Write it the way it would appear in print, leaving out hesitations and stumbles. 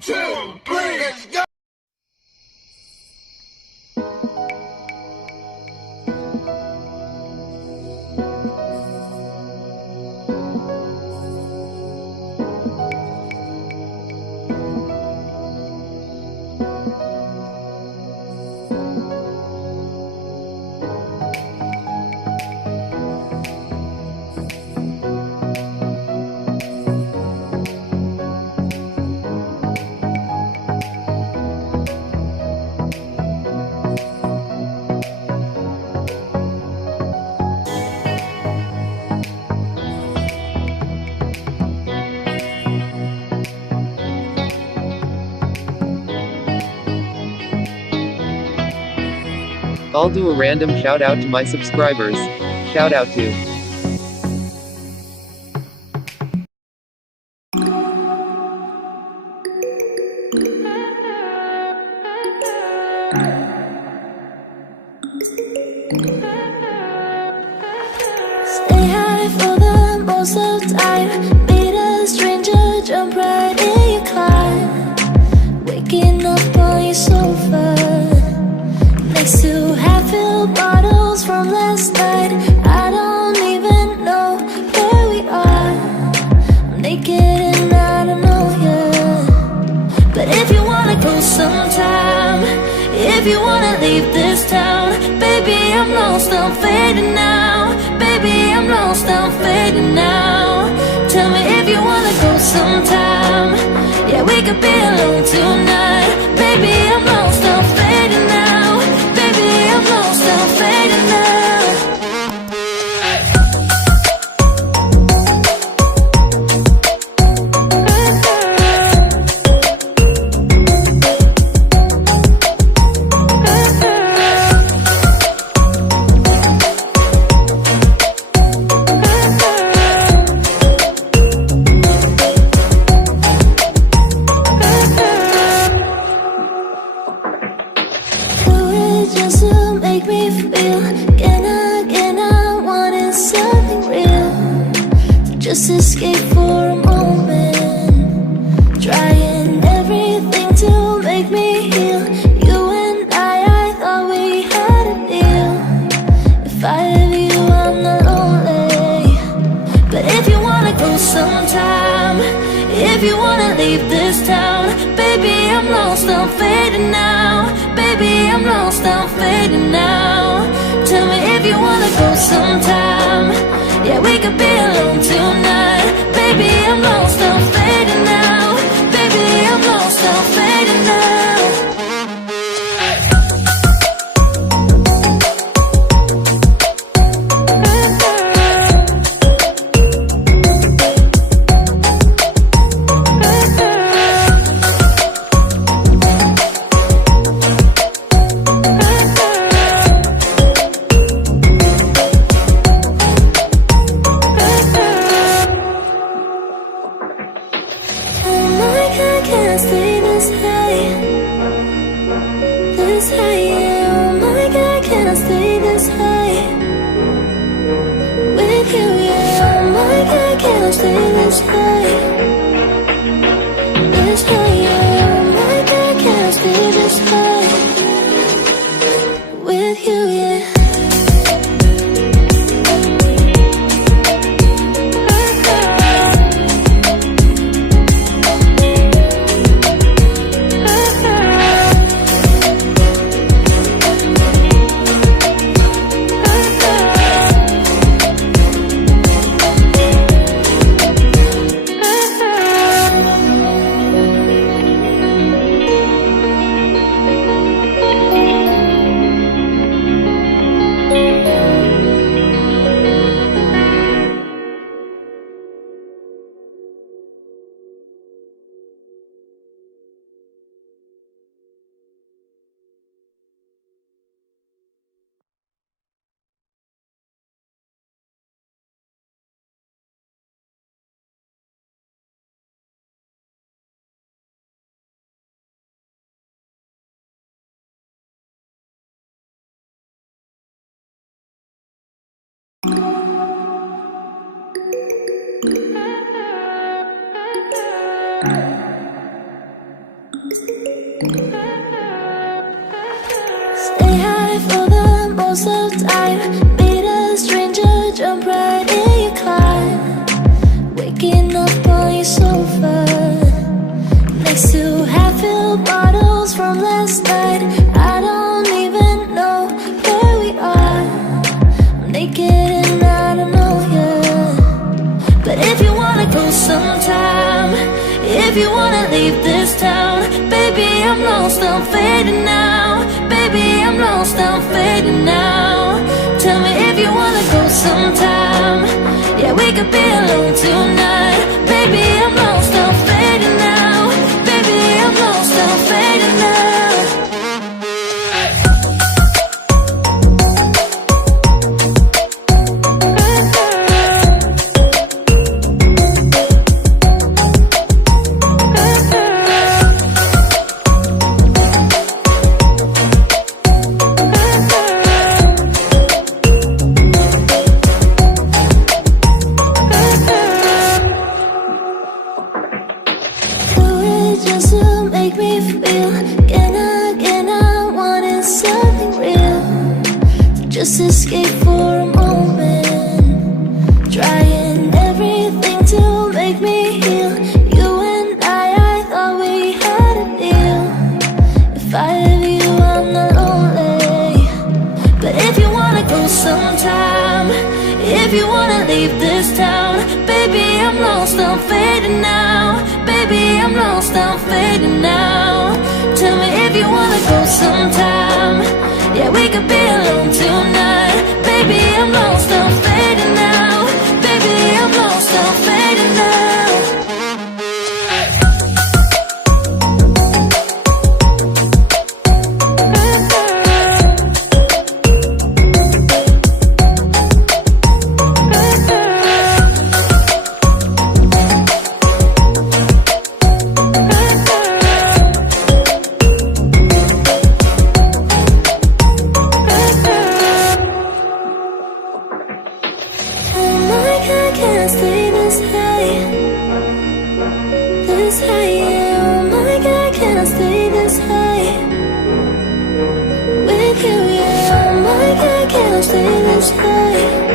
2, 3, let's go! I'll do a random shout out to my subscribers. Shout out to Stay high for the most of the time. Meet a stranger, jump right in your climb. Waking up on your sofa next to half-filled bottles from last night. I don't even know where we are. I'm naked and I don't know you. But if you wanna go sometime, if you wanna leave this town, baby, I'm lost, I'm fading now. Baby, I'm lost, I'm fading now. Tell me if you wanna go sometime. Yeah, we could be alone tonight. Baby, I'm lost, I'm fading now. Baby, I'm lost, I'm fading now. Just to make me feel again, I wanted something real to just escape for a moment, trying everything to make me heal. You and I thought we had a deal. If I have you, I'm not lonely. But if you wanna go sometime, if you wanna leave this town, baby, I'm lost, I'm fading now. Baby, I'm lost, I'm fading now. Tell me if you wanna go sometime. Yeah, we could be alone tonight. Baby, I'm lost, I'm fading now. Baby, I'm lost, I'm fading now. Can't stay this high, yeah. Oh my God, can I stay this high with you, yeah. Oh my God, can I stay this high, yeah. Oh my God, can I stay this high with you, yeah. if you wanna leave this town. Baby, I'm lost, I'm fading now. Baby, I'm lost, I'm fading now. Tell me if you wanna go sometime. Yeah, we could be alone tonight. Baby, I'm lost, I'm fading now. Baby, I'm lost, I'm fading now. Just to make me feel again, I wanted something real. Just escape for a moment, trying everything to make me heal. You and I thought we had a deal. If I have you, I'm not lonely. But if you wanna go sometime, if you wanna leave this town, baby, I'm lost, I'm fading now. Baby, I'm lost, I'm fading now. Tell me if you wanna go sometime. Yeah, we could be alone tonight. Baby, I'm lost, I'm fading now. Baby, I'm lost, I'm fading now. Can't stay this high, yeah. Oh my God, can I stay this high with you, yeah. Oh my God, can I stay this high?